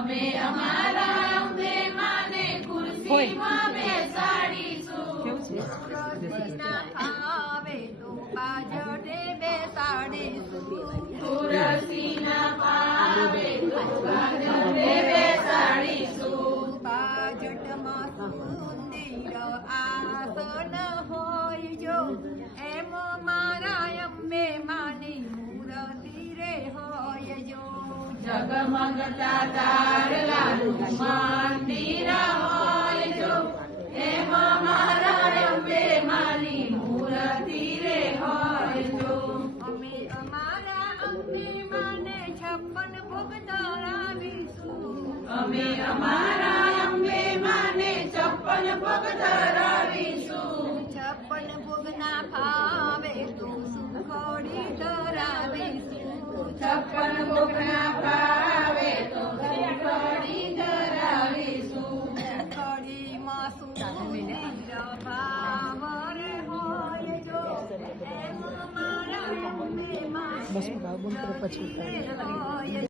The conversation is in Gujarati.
અમે અમારા અંબે માને ખુરશીમાં બેસાડીશું. ખુરશીના ભાવે તો બાજટે બેસાડીશું. ખુરશીના ભાવે તો બાજટે બેસાડીશું. બાજટમાં સુંદર આસન હોય જો એમ મારા અંબે માની મૂર્તિ રે હોય જો. જગમગતા તારલાનું મંદિર હોય જો એમાં મારા અંબે માની મૂર્તિ રે હોય જો. અમે અમારા અંબે માને 56 ભોગ ધરાવીશું. અમે અમારા અંબે માને 56 ભોગ ધરાવીશું. 56 ભોગના ભાવે તો સુખડી ધરાવીશું. 56 ભોગના ભાવે તો સુખડી ધરાવીશું. સુખડીમાં સુંદર ભાવ રે હોય જો એમ મારા અંબે માં બસ બાબુ પછી હોય